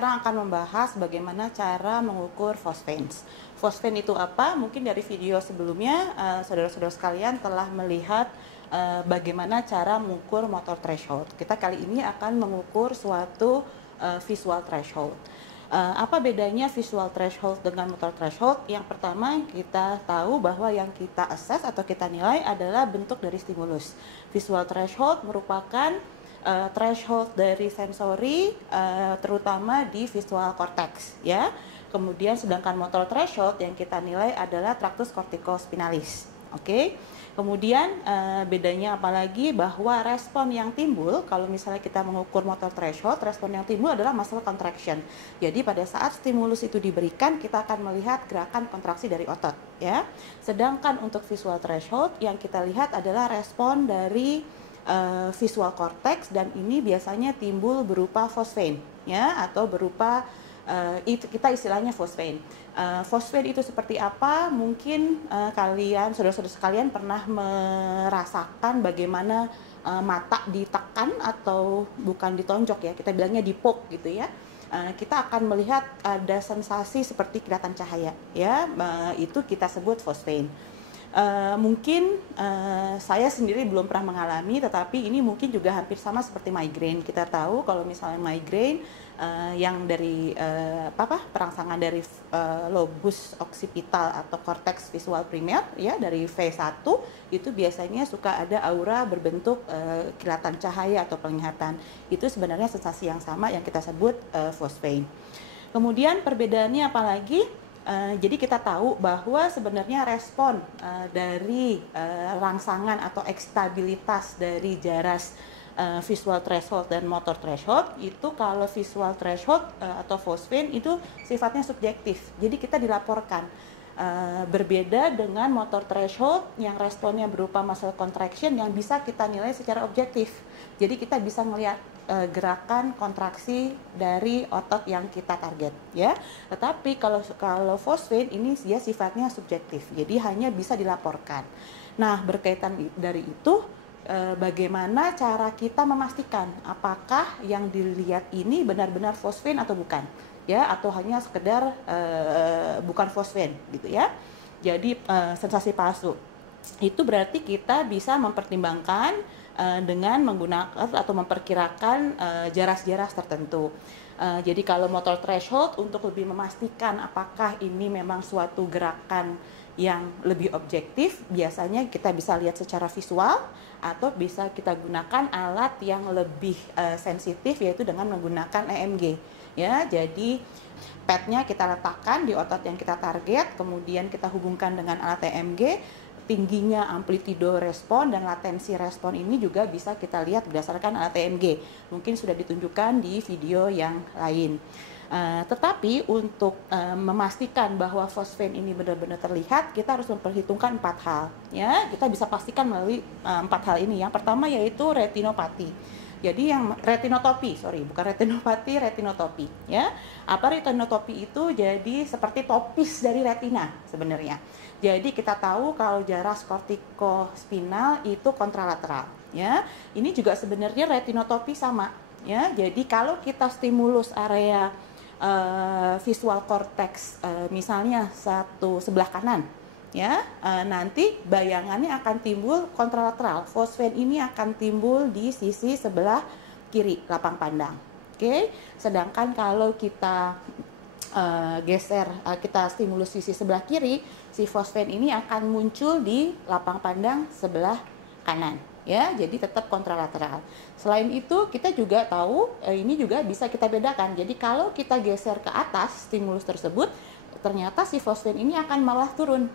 sekarang akan membahas bagaimana cara mengukur fosfans. Fosfan itu apa? Mungkin dari video sebelumnya saudara-saudara sekalian telah melihat bagaimana cara mengukur motor threshold. Kita kali ini akan mengukur suatu visual threshold. Apa bedanya visual threshold dengan motor threshold? Yang pertama, kita tahu bahwa yang kita assess atau kita nilai adalah bentuk dari stimulus. Visual threshold merupakan threshold dari sensori, terutama di visual cortex, ya. Kemudian sedangkan motor threshold yang kita nilai adalah tractus corticospinalis. Oke. Kemudian bedanya apalagi bahwa respon yang timbul kalau misalnya kita mengukur motor threshold, respon yang timbul adalah muscle contraction. Jadi pada saat stimulus itu diberikan, kita akan melihat gerakan kontraksi dari otot, ya. Sedangkan untuk visual threshold yang kita lihat adalah respon dari visual cortex, dan ini biasanya timbul berupa fosfan, ya, atau berupa itu kita istilahnya fosfan. Fosfan itu seperti apa? Mungkin kalian, saudara-saudara sekalian pernah merasakan bagaimana mata ditekan atau bukan ditonjok, ya, kita bilangnya dipoke gitu, ya. Kita akan melihat ada sensasi seperti kilatan cahaya, ya. Itu kita sebut fosfan. Mungkin saya sendiri belum pernah mengalami, tetapi ini mungkin juga hampir sama seperti migrain. Kita tahu kalau misalnya migrain yang dari perangsangan dari lobus occipital atau cortex visual primer, ya, dari V1 itu biasanya suka ada aura berbentuk kilatan cahaya atau penglihatan. Itu sebenarnya sensasi yang sama yang kita sebut fosfan. Kemudian perbedaannya apalagi? Jadi kita tahu bahwa sebenarnya respon dari rangsangan atau ekstabilitas dari jaras visual threshold dan motor threshold itu, kalau visual threshold atau fosfan itu sifatnya subjektif, jadi kita dilaporkan. Berbeda dengan motor threshold yang responnya berupa muscle contraction yang bisa kita nilai secara objektif. Jadi kita bisa melihat gerakan kontraksi dari otot yang kita target, ya. Tetapi kalau fosfan ini dia sifatnya subjektif, jadi hanya bisa dilaporkan. Nah, berkaitan dari itu, bagaimana cara kita memastikan apakah yang dilihat ini benar-benar fosfan atau bukan, ya, atau hanya sekedar bukan fosfan gitu, ya. Jadi sensasi palsu itu berarti kita bisa mempertimbangkan dengan menggunakan atau memperkirakan jaras-jaras tertentu. Jadi kalau motor threshold untuk lebih memastikan apakah ini memang suatu gerakan yang lebih objektif, biasanya kita bisa lihat secara visual atau bisa kita gunakan alat yang lebih sensitif, yaitu dengan menggunakan EMG, ya. Jadi padnya kita letakkan di otot yang kita target, kemudian kita hubungkan dengan alat EMG. Tingginya amplitudo respon dan latensi respon ini juga bisa kita lihat berdasarkan alat EMG. Mungkin sudah ditunjukkan di video yang lain. Tetapi untuk memastikan bahwa fosfan ini benar-benar terlihat, kita harus memperhitungkan 4 hal, ya. Kita bisa pastikan melalui 4 hal ini. Yang pertama yaitu retinopati. Jadi yang retinotopi, bukan retinopati, retinotopi, ya. Apa retinotopi itu? Jadi seperti topis dari retina sebenarnya. Jadi kita tahu kalau jaras kortikospinal itu kontralateral, ya. Ini juga sebenarnya retinotopi sama, ya. Jadi kalau kita stimulus area visual cortex misalnya sebelah kanan, ya, nanti bayangannya akan timbul kontralateral. Fosfan ini akan timbul di sisi sebelah kiri lapang pandang. Oke. Sedangkan kalau kita geser, kita stimulus sisi sebelah kiri, si fosfan ini akan muncul di lapang pandang sebelah kanan, ya. Jadi tetap kontralateral. Selain itu kita juga tahu ini juga bisa kita bedakan. Jadi kalau kita geser ke atas stimulus tersebut, ternyata si fosfan ini akan malah turun,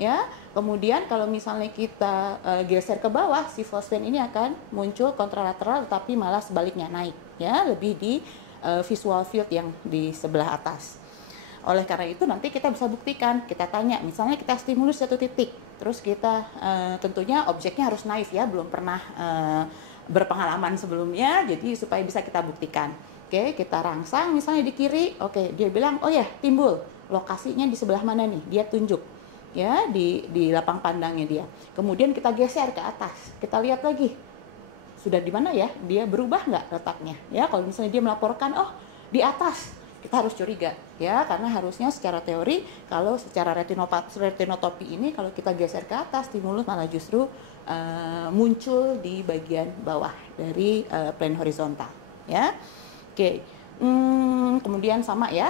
ya. Kemudian kalau misalnya kita geser ke bawah, si fosfan ini akan muncul kontralateral tetapi malah sebaliknya naik, ya, lebih di visual field yang di sebelah atas. Oleh karena itu nanti kita bisa buktikan, kita tanya, misalnya kita stimulus satu titik, terus kita tentunya objeknya harus naif, ya, belum pernah berpengalaman sebelumnya, jadi supaya bisa kita buktikan. Oke, kita rangsang misalnya di kiri, oke, dia bilang, oh ya, timbul, lokasinya di sebelah mana nih, dia tunjuk, ya, di lapang pandangnya dia. Kemudian kita geser ke atas, kita lihat lagi, sudah di mana ya, dia berubah nggak letaknya, ya. Kalau misalnya dia melaporkan, oh di atas, kita harus curiga ya, karena harusnya secara teori kalau secara retinotopi ini kalau kita geser ke atas, stimulus malah justru muncul di bagian bawah dari plane horizontal ya. Oke. Kemudian sama ya,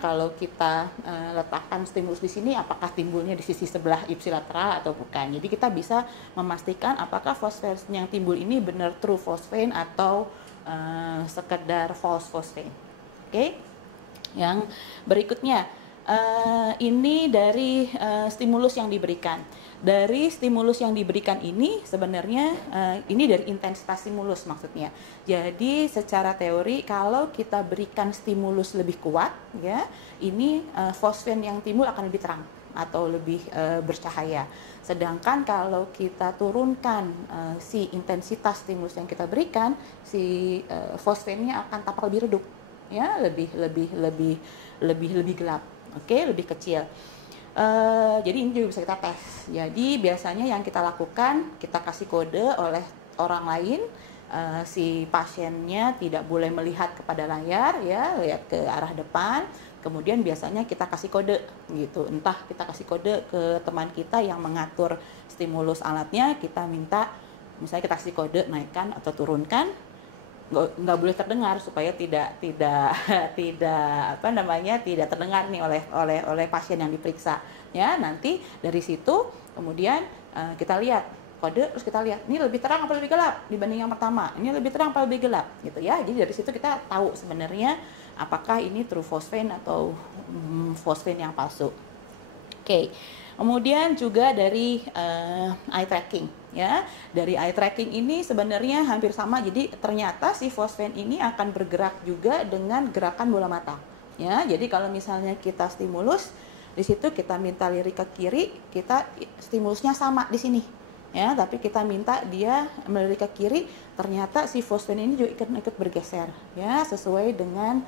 kalau kita letakkan stimulus di sini, apakah timbulnya di sisi sebelah ipsilateral atau bukan. Jadi kita bisa memastikan apakah fosfane yang timbul ini benar true fosfane atau sekedar false fosfane. Oke. Yang berikutnya, ini dari stimulus yang diberikan. Dari stimulus yang diberikan ini sebenarnya ini dari intensitas stimulus maksudnya. Jadi secara teori kalau kita berikan stimulus lebih kuat ya, ini fosfan yang timbul akan lebih terang atau lebih bercahaya. Sedangkan kalau kita turunkan si intensitas stimulus yang kita berikan, si fosfannya akan tampak lebih redup ya, lebih gelap. Oke, lebih kecil. Jadi ini juga bisa kita tes. Jadi biasanya yang kita lakukan, kita kasih kode oleh orang lain, si pasiennya tidak boleh melihat kepada layar ya, lihat ke arah depan. Kemudian biasanya kita kasih kode gitu, entah kita kasih kode ke teman kita yang mengatur stimulus alatnya, kita minta misalnya kita kasih kode naikkan atau turunkan, nggak boleh terdengar supaya tidak tidak terdengar nih oleh pasien yang diperiksa ya. Nanti dari situ kemudian kita lihat kode, terus kita lihat ini lebih terang apa lebih gelap dibanding yang pertama, ini lebih terang apa lebih gelap gitu ya. Jadi dari situ kita tahu sebenarnya apakah ini true fosfane atau fosfane yang palsu. Oke. Kemudian juga dari eye tracking ya. Dari eye tracking ini sebenarnya hampir sama. Jadi ternyata si fosfan ini akan bergerak juga dengan gerakan bola mata. Ya, jadi kalau misalnya kita stimulus di situ kita minta lirik ke kiri, kita stimulusnya sama di sini. Ya, tapi kita minta dia melirik ke kiri, ternyata si fosfan ini juga ikut bergeser ya, sesuai dengan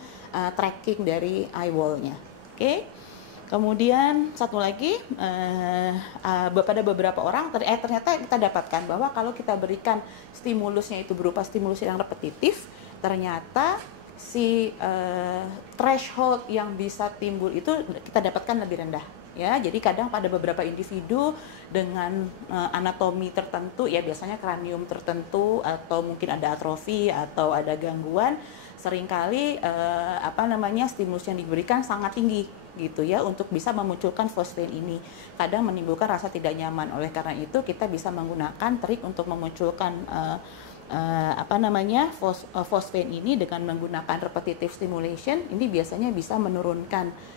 tracking dari eye wall-nya. Oke. Kemudian satu lagi, pada beberapa orang ternyata kita dapatkan bahwa kalau kita berikan stimulusnya itu berupa stimulus yang repetitif, ternyata si threshold yang bisa timbul itu kita dapatkan lebih rendah. Ya, jadi kadang pada beberapa individu dengan anatomi tertentu, ya biasanya kranium tertentu atau mungkin ada atrofi atau ada gangguan, seringkali stimulus yang diberikan sangat tinggi gitu ya untuk bisa memunculkan fosfan ini. Kadang menimbulkan rasa tidak nyaman. Oleh karena itu kita bisa menggunakan trik untuk memunculkan fosfan ini dengan menggunakan repetitive stimulation. Ini biasanya bisa menurunkan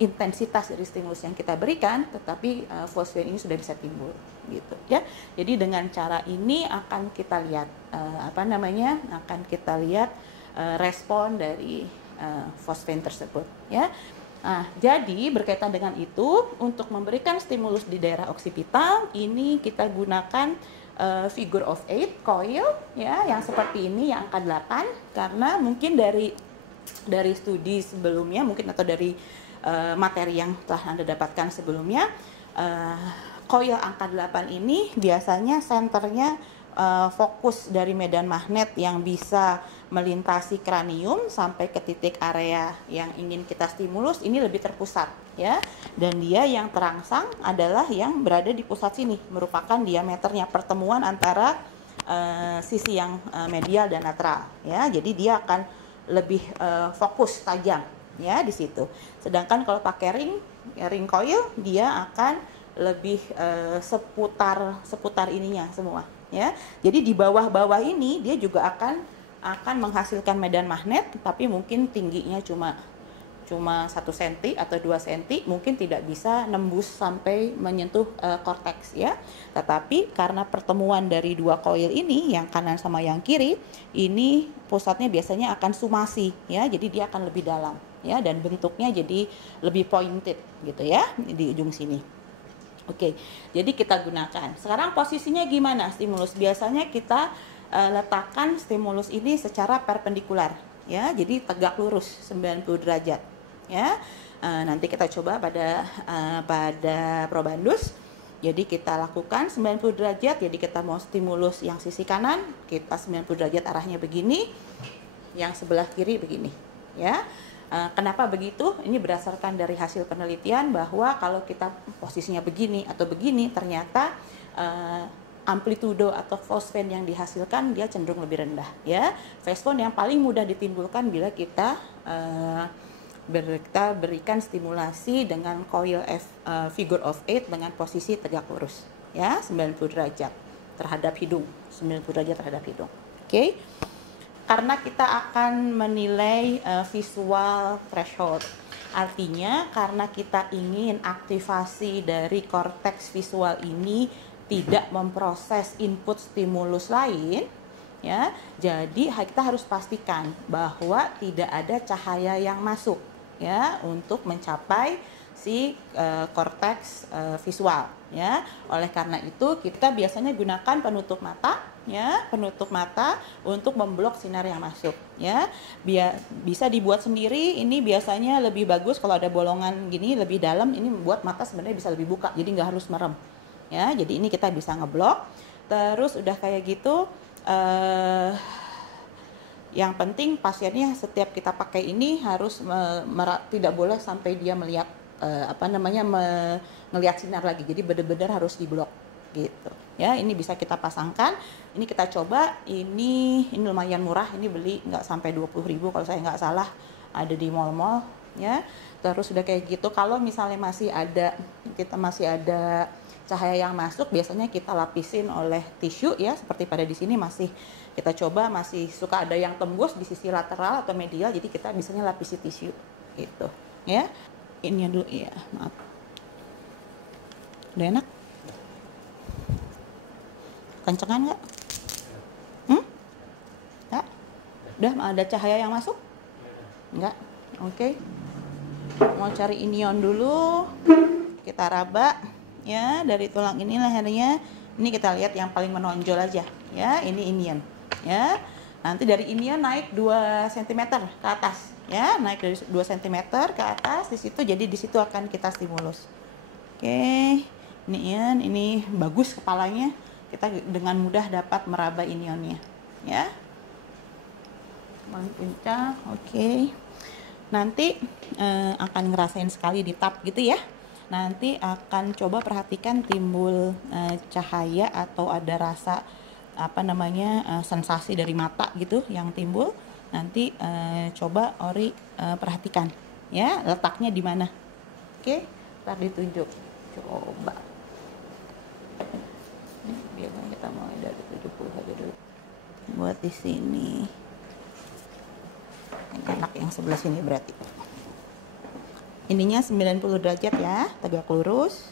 intensitas dari stimulus yang kita berikan, tetapi fosfan ini sudah bisa timbul gitu ya. Jadi dengan cara ini akan kita lihat respon dari fosfan tersebut ya. Nah, jadi berkaitan dengan itu, untuk memberikan stimulus di daerah oksipital, ini kita gunakan figure of 8 coil ya, yang seperti ini, yang angka 8, karena mungkin dari studi sebelumnya mungkin atau dari materi yang telah Anda dapatkan sebelumnya, coil angka 8 ini biasanya senternya fokus dari medan magnet yang bisa melintasi kranium sampai ke titik area yang ingin kita stimulus ini lebih terpusat ya, dan dia yang terangsang adalah yang berada di pusat sini, merupakan diameternya pertemuan antara sisi yang medial dan lateral ya. Jadi dia akan lebih fokus tajam ya di situ. Sedangkan kalau pakai ring coil dia akan lebih seputar ininya semua ya. Jadi di bawah-bawah ini dia juga akan menghasilkan medan magnet, tapi mungkin tingginya cuma 1 cm atau 2 cm, mungkin tidak bisa nembus sampai menyentuh korteks ya. Tetapi karena pertemuan dari dua koil ini, yang kanan sama yang kiri, ini pusatnya biasanya akan sumasi ya, jadi dia akan lebih dalam ya, dan bentuknya jadi lebih pointed gitu ya di ujung sini. Oke, jadi kita gunakan. Sekarang posisinya gimana stimulus? Biasanya kita letakkan stimulus ini secara perpendikular ya, jadi tegak lurus 90 derajat ya. Nanti kita coba pada probandus. Jadi kita lakukan 90 derajat, jadi kita mau stimulus yang sisi kanan, kita 90 derajat arahnya begini. yang sebelah kiri begini, ya. Kenapa begitu? Ini berdasarkan dari hasil penelitian bahwa kalau kita posisinya begini atau begini, ternyata amplitudo atau fosfen yang dihasilkan dia cenderung lebih rendah, ya. Fosfen yang paling mudah ditimbulkan bila kita berikan stimulasi dengan coil figure of 8 dengan posisi tegak lurus, ya, 90 derajat terhadap hidung, 90 derajat terhadap hidung. Oke. Karena kita akan menilai visual threshold. Artinya karena kita ingin aktivasi dari korteks visual ini tidak memproses input stimulus lain, ya. Jadi kita harus pastikan bahwa tidak ada cahaya yang masuk, ya, untuk mencapai si korteks visual, ya. Oleh karena itu kita biasanya gunakan penutup mata, ya, penutup mata untuk memblok sinar yang masuk, ya. Bisa dibuat sendiri, ini biasanya lebih bagus kalau ada bolongan gini lebih dalam, ini membuat mata sebenarnya bisa lebih buka, jadi nggak harus merem, ya. Jadi ini kita bisa ngeblok. Terus udah kayak gitu, yang penting pasiennya setiap kita pakai ini harus tidak boleh sampai dia melihat melihat sinar lagi, jadi benar-benar harus diblok gitu, ya. Ini bisa kita pasangkan, ini kita coba, ini lumayan murah, ini beli nggak sampai 20.000 kalau saya nggak salah, ada di mall-mall, ya. Terus udah kayak gitu, kalau misalnya masih ada cahaya yang masuk, biasanya kita lapisin oleh tisu, ya, seperti pada di sini masih kita coba, masih suka ada yang tembus di sisi lateral atau medial, jadi kita biasanya lapisi tisu gitu, ya. Ini dulu, ya, maaf. Udah enak? Kencengan nggak? Nggak? Udah ada cahaya yang masuk? Nggak? Oke. Mau cari inion dulu, kita raba, ya, dari tulang ini lehernya. Ini kita lihat yang paling menonjol aja, ya, ini inion, ya. Nanti dari inion naik 2 cm ke atas, ya, naik dari 2 cm ke atas di situ, jadi di situ akan kita stimulus. Oke. Ini bagus kepalanya, kita dengan mudah dapat meraba inionnya, ya. Paling puncak, oke. Nanti akan ngerasain sekali di tap gitu, ya. Nanti akan coba perhatikan timbul cahaya atau ada rasa sensasi dari mata gitu yang timbul. Nanti coba Ori perhatikan, ya, letaknya di mana. Oke, ntar ditunjuk. Coba. Biasanya kita mulai dari 70 aja dulu. Buat di sini. Yang enak yang sebelah sini berarti. Ininya 90 derajat, ya, tegak lurus.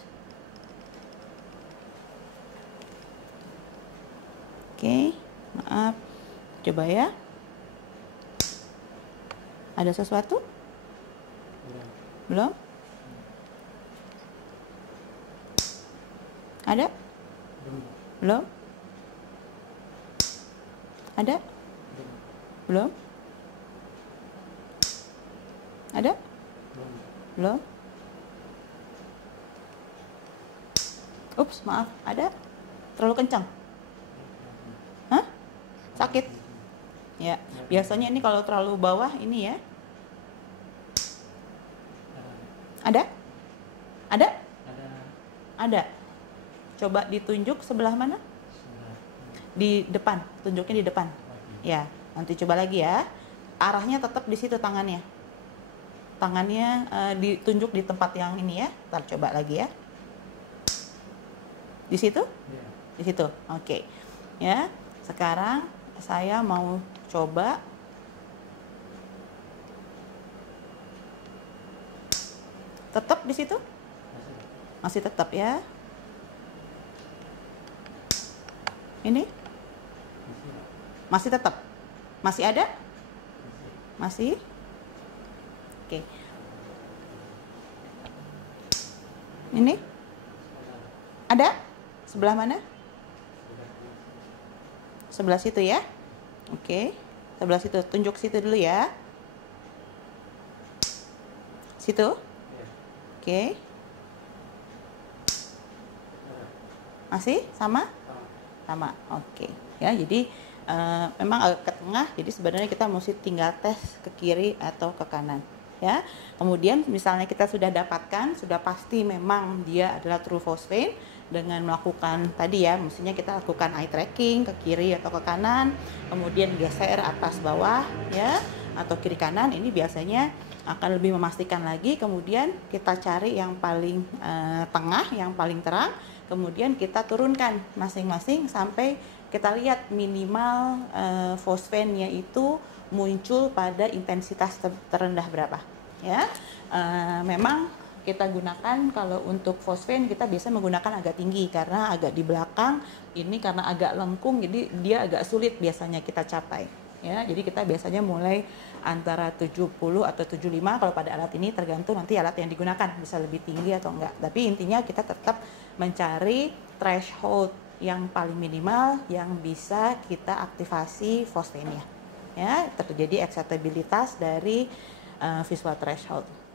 Oke, maaf. Coba, ya. Ada sesuatu? Belum? Ada? Belum? Ada? Belum? Ada? Belum? Ups, maaf. Ada? Terlalu kencang? Hah? Sakit? Ya, biasanya ini kalau terlalu bawah ini, ya. Ada? Ada? Ada. Coba ditunjuk sebelah mana? Di depan, tunjuknya di depan. Ya, nanti coba lagi, ya. Arahnya tetap di situ tangannya. Tangannya ditunjuk di tempat yang ini, ya. Ntar coba lagi, ya. Di situ? Di situ. Oke. Ya. Sekarang saya mau coba tetap di situ? Masih tetap, ya. Ini? Masih tetap? Masih ada? Masih? Oke. Ini? Ada? Sebelah mana? Sebelah situ, ya. Oke. Sebelah situ. Tunjuk situ dulu, ya. Situ? Oke. Masih? Sama? Sama. Oke. Ya, jadi memang agak ke tengah, jadi sebenarnya kita mesti tinggal tes ke kiri atau ke kanan ya. Kemudian misalnya kita sudah dapatkan, sudah pasti memang dia adalah true fosfain, dengan melakukan tadi ya, mestinya kita lakukan eye tracking ke kiri atau ke kanan, kemudian geser atas bawah ya, atau kiri kanan, ini biasanya akan lebih memastikan lagi. Kemudian kita cari yang paling tengah, yang paling terang, kemudian kita turunkan masing-masing sampai kita lihat minimal fosfainnya itu muncul pada intensitas terendah berapa ya. Memang kita gunakan kalau untuk fosfain kita biasa menggunakan agak tinggi karena agak di belakang, ini karena agak lengkung jadi dia agak sulit biasanya kita capai ya. Jadi kita biasanya mulai antara 70 atau 75 kalau pada alat ini, tergantung nanti alat yang digunakan bisa lebih tinggi atau enggak, tapi intinya kita tetap mencari threshold yang paling minimal yang bisa kita aktivasi fosfainnya ya, terjadi acceptabilitas dari visual threshold.